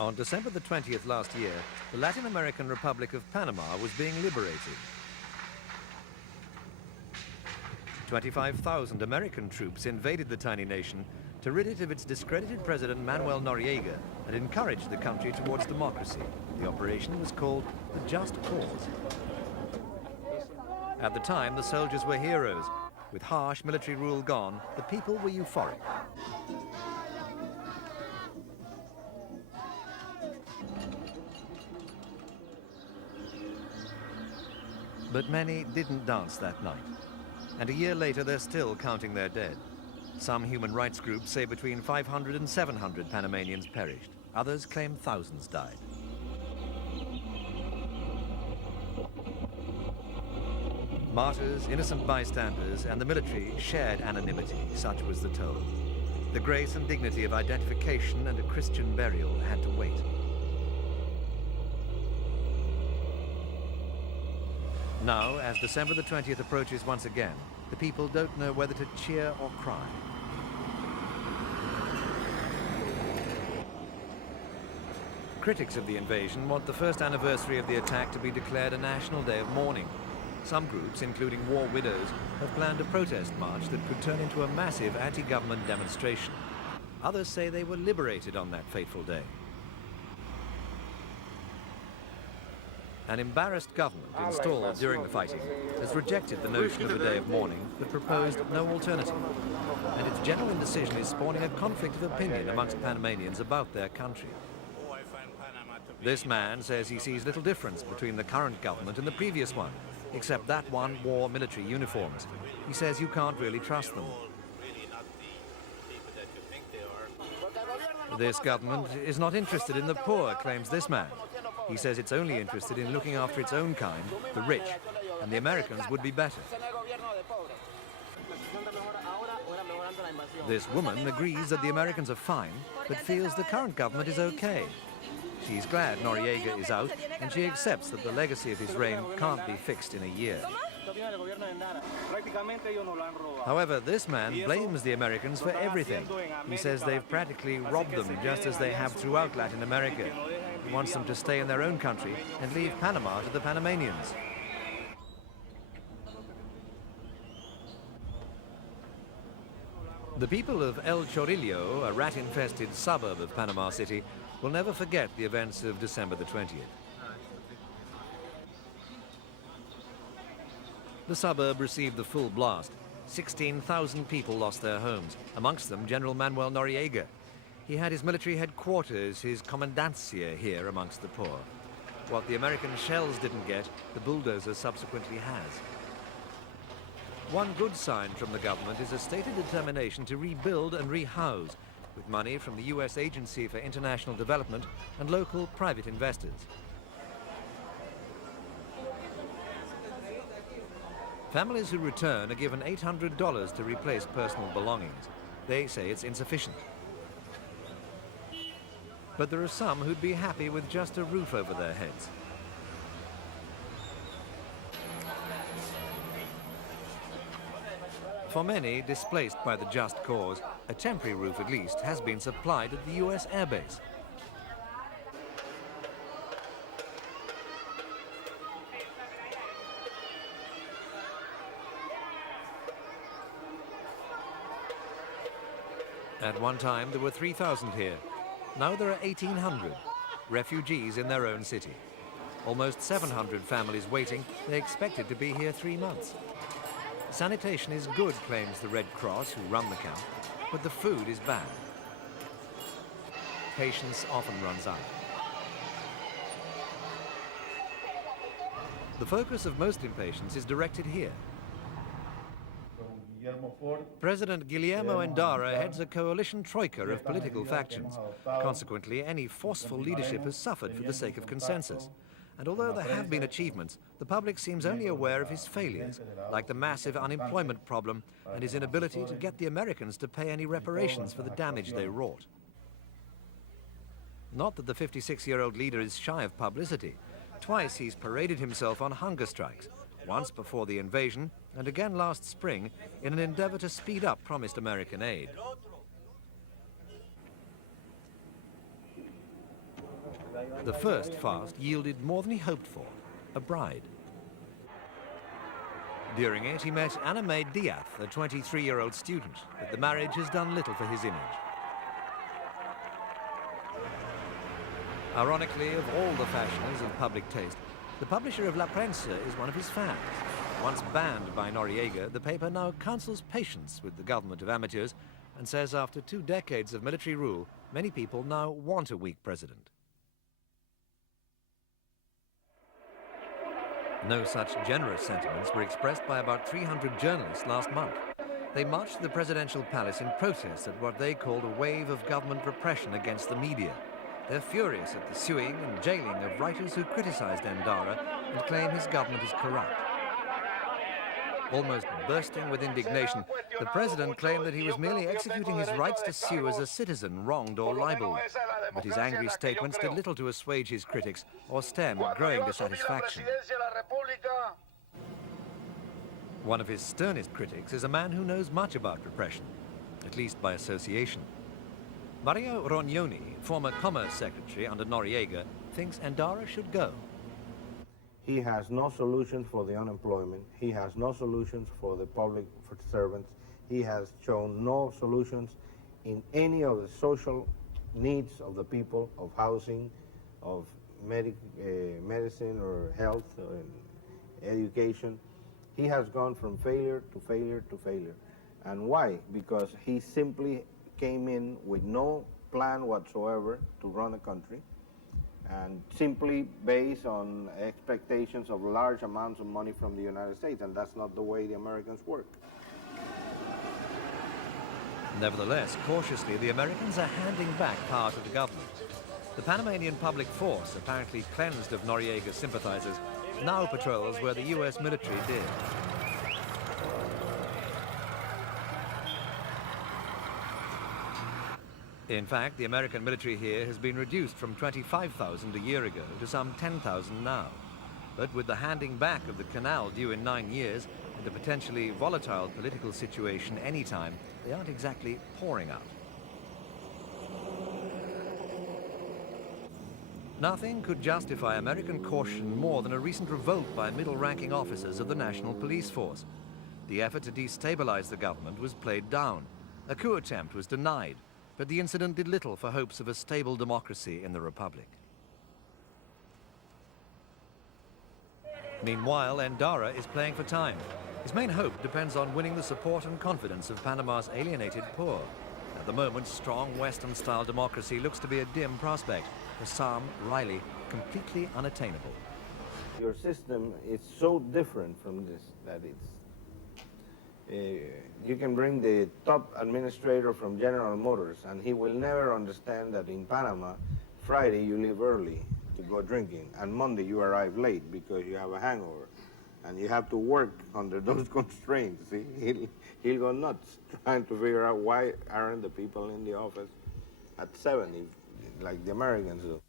On December the 20th last year, the Latin American Republic of Panama was being liberated. 25,000 American troops invaded the tiny nation to rid it of its discredited president Manuel Noriega and encourage the country towards democracy. The operation was called the Just Cause. At the time, the soldiers were heroes. With harsh military rule gone, the people were euphoric. But many didn't dance that night. And a year later, they're still counting their dead. Some human rights groups say between 500 and 700 Panamanians perished. Others claim thousands died. Martyrs, innocent bystanders, and the military shared anonymity, such was the toll. The grace and dignity of identification and a Christian burial had to wait. Now, as December the 20th approaches once again, the people don't know whether to cheer or cry. Critics of the invasion want the first anniversary of the attack to be declared a national day of mourning. Some groups, including war widows, have planned a protest march that could turn into a massive anti-government demonstration. Others say they were liberated on that fateful day. An embarrassed government installed during the fighting has rejected the notion of a day of mourning but proposed no alternative. And its general indecision is spawning a conflict of opinion amongst Panamanians about their country. This man says he sees little difference between the current government and the previous one, except that one wore military uniforms. He says you can't really trust them. This government is not interested in the poor, claims this man. He says it's only interested in looking after its own kind, the rich, and the Americans would be better. This woman agrees that the Americans are fine, but feels the current government is okay. She's glad Noriega is out, and she accepts that the legacy of his reign can't be fixed in a year. However, this man blames the Americans for everything. He says they've practically robbed them just as they have throughout Latin America. He wants them to stay in their own country and leave Panama to the Panamanians. The people of El Chorillo, a rat-infested suburb of Panama City, will never forget the events of December the 20th. The suburb received the full blast. 16,000 people lost their homes, amongst them General Manuel Noriega. He had his military headquarters, his commandancia here amongst the poor. What the American shells didn't get, the bulldozer subsequently has. One good sign from the government is a stated determination to rebuild and rehouse, with money from the US Agency for International Development and local private investors. Families who return are given $800 to replace personal belongings. They say it's insufficient. But there are some who'd be happy with just a roof over their heads. For many, displaced by the just cause, a temporary roof at least has been supplied at the US airbase. At one time, there were 3,000 here. Now there are 1,800, refugees in their own city. Almost 700 families waiting. They expected to be here 3 months. Sanitation is good, claims the Red Cross, who run the camp, but the food is bad. Patience often runs out. The focus of most impatience is directed here. President Guillermo Endara heads a coalition troika of political factions. Consequently, any forceful leadership has suffered for the sake of consensus. And although there have been achievements, the public seems only aware of his failures, like the massive unemployment problem and his inability to get the Americans to pay any reparations for the damage they wrought. Not that the 56-year-old leader is shy of publicity. Twice he's paraded himself on hunger strikes, once before the invasion and again last spring in an endeavor to speed up promised American aid. The first fast yielded more than he hoped for, a bride. During it, he met Ana May Diaz, a 23-year-old student, but the marriage has done little for his image. Ironically, of all the fashioners of public taste, the publisher of La Prensa is one of his fans. Once banned by Noriega, the paper now counsels patience with the government of amateurs and says after 2 decades of military rule, many people now want a weak president. No such generous sentiments were expressed by about 300 journalists last month. They marched to the presidential palace in protest at what they called a wave of government repression against the media. They're furious at the suing and jailing of writers who criticized Endara and claim his government is corrupt. Almost bursting with indignation, the president claimed that he was merely executing his rights to sue as a citizen wronged or libeled. But his angry statements did little to assuage his critics or stem growing dissatisfaction. One of his sternest critics is a man who knows much about repression, at least by association. Mario Rognoni, former Commerce Secretary under Noriega, thinks Endara should go. He has no solutions for the unemployment. He has no solutions for the public servants. He has shown no solutions in any of the social needs of the people, of housing, of medicine or health or education. He has gone from failure to failure to failure. And why? Because he simply came in with no plan whatsoever to run a country, and simply based on expectations of large amounts of money from the United States, and that's not the way the Americans work. Nevertheless, cautiously, the Americans are handing back power to the government. The Panamanian public force, apparently cleansed of Noriega's sympathizers, now patrols where the US military did. In fact, the American military here has been reduced from 25,000 a year ago to some 10,000 now. But with the handing back of the canal due in 9 years and a potentially volatile political situation anytime, they aren't exactly pouring out. Nothing could justify American caution more than a recent revolt by middle-ranking officers of the National Police Force. The effort to destabilize the government was played down. A coup attempt was denied, but the incident did little for hopes of a stable democracy in the Republic. Meanwhile, Endara is playing for time. His main hope depends on winning the support and confidence of Panama's alienated poor. At the moment, strong Western-style democracy looks to be a dim prospect. For some, Riley, completely unattainable. Your system is so different from this that you can bring the top administrator from General Motors, and he will never understand that in Panama, Friday you leave early to go drinking, and Monday you arrive late because you have a hangover, and you have to work under those constraints. See? He'll go nuts trying to figure out why aren't the people in the office at 7, like the Americans do.